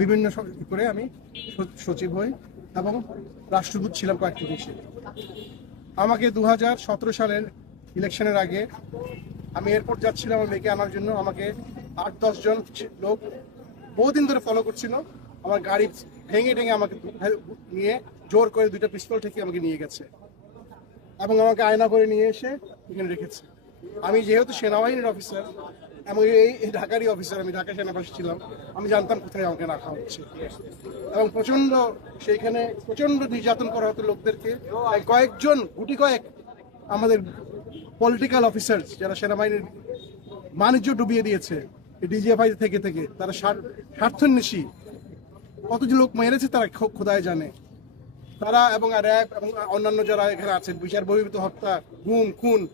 বিভিন্ন করে আমি সচিব হই এবং রাষ্ট্রদূত ছিলাম কয়েকটি দেশে। আমাকে দুহাজার সতেরো সালের ইলেকশনের আগে আমি এয়ারপোর্ট যাচ্ছিলাম আমার মেয়েকে আনার জন্য। আমাকে আট, দশ জন লোক বহুদিন ধরে ফলো করছিল। আমার গাড়ি ভেঙে টেঙে আমাকে নিয়ে জোর করে দুইটা পিস্তল থেকে আমাকে নিয়ে গেছে এবং আমাকে আয়না করে নিয়ে এসে এখানে রেখেছে। আমি যেহেতু সেনাবাহিনীর অফিসার এবং এই ঢাকারই অফিসার আমি ঢাকা সেনাবাসী ছিলাম। আমি জানতাম কোথায় আমাকে রাখা হচ্ছে। এবং প্রচণ্ড সেইখানে প্রচণ্ড নির্যাতন করা হতো লোকদেরকে। কয়েকজন, গুটি কয়েক আমাদের পলিটিক্যাল অফিসার যারা সেনাবাহিনীর বাণিজ্য ডুবিয়ে দিয়েছে ডিজিএফআই থেকে থেকে, তারা স্বার- স্বার্থন্বেষী। কত যে লোক মেরেছে তারা খোদায় জানে। তারা এবং র্যাব এবং অন্যান্য যারা এখানে আছে, বিচার বহির্ভূত হত্যা, গুম, খুন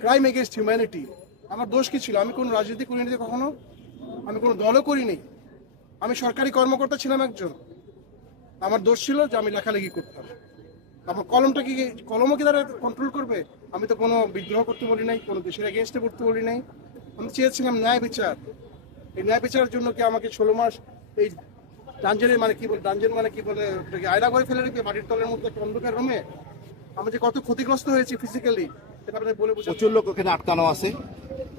ক্রাইম এগেনস্ট হিউম্যানিটি আমার দোষ কি ছিল? আমি কোনো রাজনীতি করিনি কখনো? আমি কোনো দলও করিনি। আমি সরকারি কর্মকর্তা ছিলাম একজন। আমার দোষ ছিল যে আমি লেখালেখি করতাম। আমার কলমটা কি, কলমও কি তারা কন্ট্রোল করবে? আমি তো কোনো বিদ্রোহ করতে বলি নাই, কোনো দেশের এগেনস্টে করতে বলি নাই। আমি চেয়েছিলাম ন্যায় বিচার। এই ন্যায় বিচারের জন্য কি আমাকে ষোলো মাস এই ডাঞ্জনের মানে কি বলে ডাঞ্জন মানে কি বলে, ওটাকে আয়না করে ফেলে রেখে মাটির তলের মধ্যে একটা অন্ধকার রুমে আমি যে কত ক্ষতিগ্রস্ত হয়েছি ফিজিক্যালি সেটা বলে প্রচুর লোক ওখানে আটকানো আছে।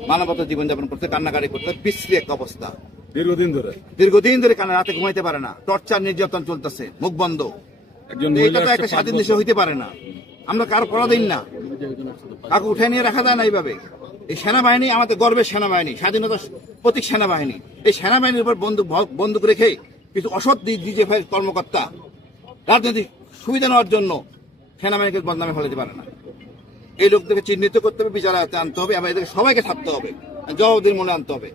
মানবতা জীবনযাপন করতে কান্নাকাটি করতে বিশ্রী এক অবস্থা। দীর্ঘদিন ধরে। দীর্ঘদিন ধরে কানে রাতে ঘুমাইতে পারে না। টর্চার নির্যাতন চলতেছে মুখ বন্ধ। এটা তো একটা স্বাধীন দেশে হইতে পারে না। আমরা কারও পরাধীন না। কাউকে উঠে নিয়ে রাখা যায় না এইভাবে। এই সেনাবাহিনী আমাদের গর্বের সেনাবাহিনী স্বাধীনতার প্রতীক সেনাবাহিনী। এই সেনাবাহিনীর উপর বন্দুক বন্দুক রেখে কিছু অসৎ ডিজেফাই কর্মকর্তা রাজনৈতিক সুবিধা নেওয়ার জন্য সেনাবাহিনীকে বদনামে ফেলাতে পারে না। এই লোকদেরকে চিহ্নিত করতে হবে, বিচারে আনতে হবে, এবং এদেরকে সবাইকে ছাড়তে হবে জবাবদির মনে আনতে হবে।